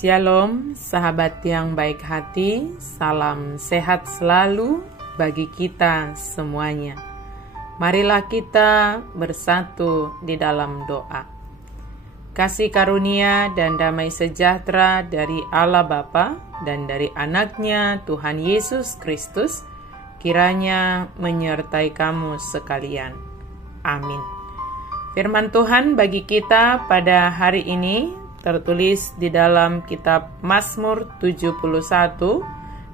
Shalom, sahabat yang baik hati, salam sehat selalu bagi kita semuanya. Marilah kita bersatu di dalam doa. Kasih karunia dan damai sejahtera dari Allah Bapa dan dari anaknya Tuhan Yesus Kristus kiranya menyertai kamu sekalian. Amin. Firman Tuhan bagi kita pada hari ini tertulis di dalam kitab Mazmur 71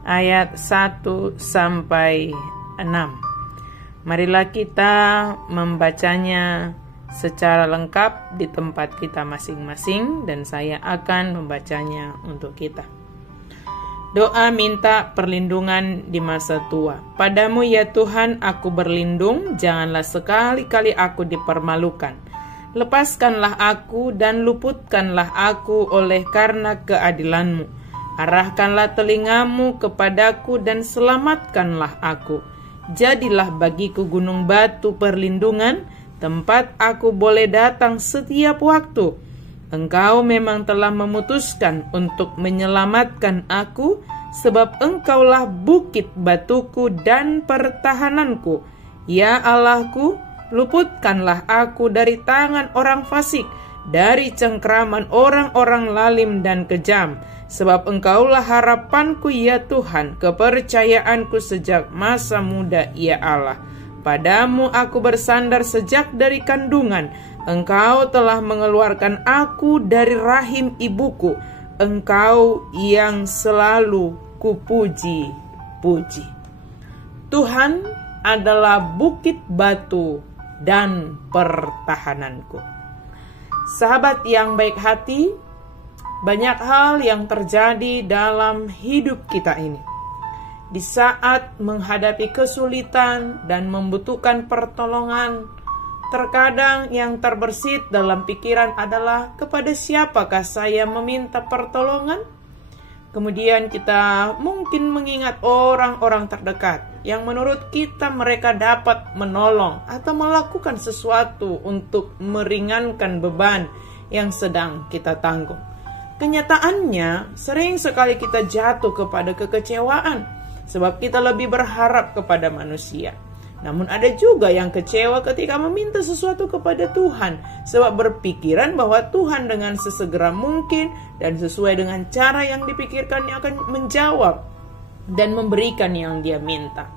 ayat 1 sampai 6. Marilah kita membacanya secara lengkap di tempat kita masing-masing dan saya akan membacanya untuk kita. Doa minta perlindungan di masa tua. Padamu ya Tuhan aku berlindung, janganlah sekali-kali aku dipermalukan. Lepaskanlah aku dan luputkanlah aku oleh karena keadilan-Mu. Arahkanlah telingamu kepadaku dan selamatkanlah aku. Jadilah bagiku gunung batu perlindungan, tempat aku boleh datang setiap waktu. Engkau memang telah memutuskan untuk menyelamatkan aku, sebab Engkaulah bukit batuku dan pertahananku. Ya Allahku, luputkanlah aku dari tangan orang fasik, dari cengkraman orang-orang lalim dan kejam. Sebab Engkaulah harapanku ya Tuhan, kepercayaanku sejak masa muda ya Allah. Padamu aku bersandar sejak dari kandungan. Engkau telah mengeluarkan aku dari rahim ibuku. Engkau yang selalu kupuji-puji. Tuhan adalah bukit batu dan pertahananku. Sahabat yang baik hati, banyak hal yang terjadi dalam hidup kita ini. Di saat menghadapi kesulitan dan membutuhkan pertolongan, terkadang yang terbersit dalam pikiran adalah kepada siapakah saya meminta pertolongan? Kemudian kita mungkin mengingat orang-orang terdekat yang menurut kita mereka dapat menolong atau melakukan sesuatu untuk meringankan beban yang sedang kita tanggung. Kenyataannya, sering sekali kita jatuh kepada kekecewaan sebab kita lebih berharap kepada manusia. Namun ada juga yang kecewa ketika meminta sesuatu kepada Tuhan sebab berpikiran bahwa Tuhan dengan sesegera mungkin dan sesuai dengan cara yang dipikirkannya akan menjawab dan memberikan yang dia minta.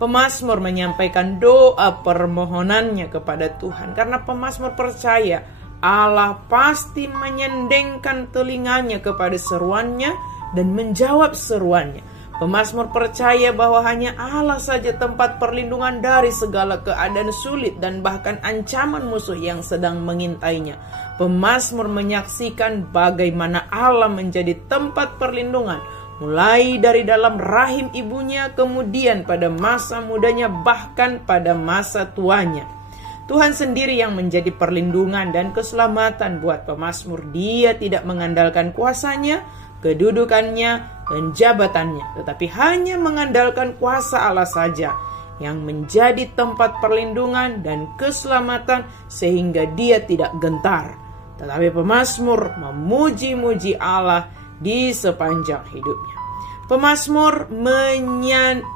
Pemazmur menyampaikan doa permohonannya kepada Tuhan karena pemazmur percaya Allah pasti menyendengkan telinganya kepada seruannya dan menjawab seruannya. Pemazmur percaya bahwa hanya Allah saja tempat perlindungan dari segala keadaan sulit dan bahkan ancaman musuh yang sedang mengintainya. Pemazmur menyaksikan bagaimana Allah menjadi tempat perlindungan, mulai dari dalam rahim ibunya, kemudian pada masa mudanya, bahkan pada masa tuanya. Tuhan sendiri yang menjadi perlindungan dan keselamatan buat pemazmur. Dia tidak mengandalkan kuasanya, kedudukannya, dan jabatannya, tetapi hanya mengandalkan kuasa Allah saja yang menjadi tempat perlindungan dan keselamatan sehingga dia tidak gentar. Tetapi pemazmur memuji-muji Allah di sepanjang hidupnya. Pemazmur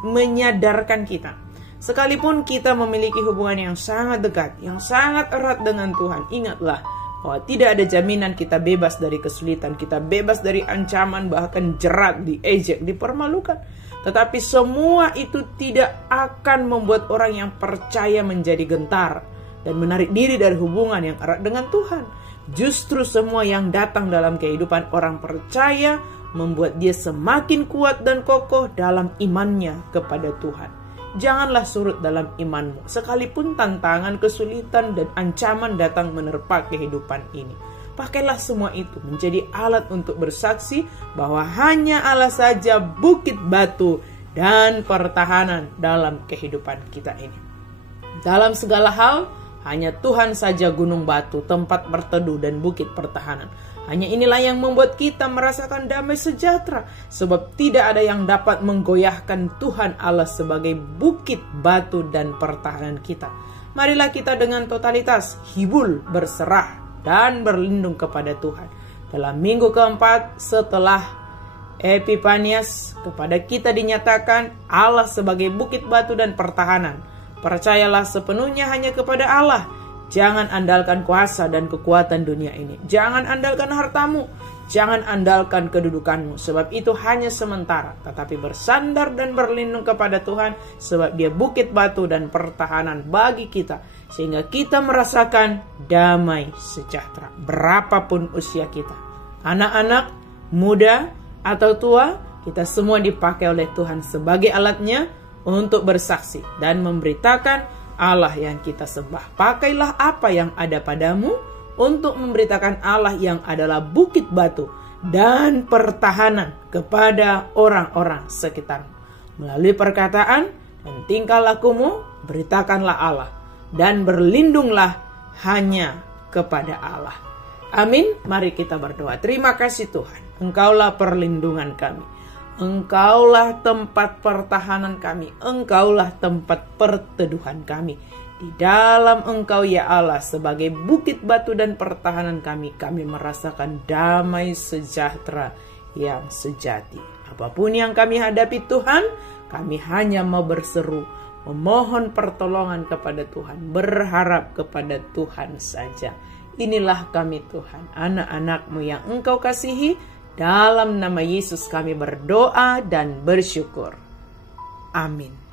menyadarkan kita, sekalipun kita memiliki hubungan yang sangat dekat, yang sangat erat dengan Tuhan, ingatlah bahwa tidak ada jaminan kita bebas dari kesulitan, kita bebas dari ancaman, bahkan jerat, diejek, dipermalukan. Tetapi semua itu tidak akan membuat orang yang percaya menjadi gentar dan menarik diri dari hubungan yang erat dengan Tuhan. Justru semua yang datang dalam kehidupan orang percaya membuat dia semakin kuat dan kokoh dalam imannya kepada Tuhan. Janganlah surut dalam imanmu, sekalipun tantangan, kesulitan, dan ancaman datang menerpa kehidupan ini. Pakailah semua itu menjadi alat untuk bersaksi bahwa hanya Allah saja bukit batu dan pertahanan dalam kehidupan kita ini. Dalam segala hal, hanya Tuhan saja gunung batu, tempat berteduh, dan bukit pertahanan. Hanya inilah yang membuat kita merasakan damai sejahtera, sebab tidak ada yang dapat menggoyahkan Tuhan Allah sebagai bukit batu dan pertahanan kita. Marilah kita dengan totalitas hibul, berserah, dan berlindung kepada Tuhan. dalam minggu keempat setelah Epifanias, kepada kita dinyatakan Allah sebagai bukit batu dan pertahanan. Percayalah sepenuhnya hanya kepada Allah. Jangan andalkan kuasa dan kekuatan dunia ini. Jangan andalkan hartamu. Jangan andalkan kedudukanmu, sebab itu hanya sementara. Tetapi bersandar dan berlindung kepada Tuhan, sebab Dia bukit batu dan pertahanan bagi kita, sehingga kita merasakan damai sejahtera berapapun usia kita. Anak-anak, muda, atau tua, kita semua dipakai oleh Tuhan sebagai alatnya untuk bersaksi dan memberitakan Allah yang kita sembah. Pakailah apa yang ada padamu untuk memberitakan Allah yang adalah bukit batu dan pertahanan kepada orang-orang sekitar. Melalui perkataan dan tingkah lakumu, beritakanlah Allah dan berlindunglah hanya kepada Allah. Amin. Mari kita berdoa. Terima kasih Tuhan, Engkaulah perlindungan kami. Engkaulah tempat pertahanan kami. Engkaulah tempat perteduhan kami. Di dalam Engkau ya Allah sebagai bukit batu dan pertahanan kami merasakan damai sejahtera yang sejati. Apapun yang kami hadapi Tuhan, kami hanya mau berseru, memohon pertolongan kepada Tuhan, berharap kepada Tuhan saja. Inilah kami Tuhan, anak-anak-Mu yang Engkau kasihi. Dalam nama Yesus kami berdoa dan bersyukur. Amin.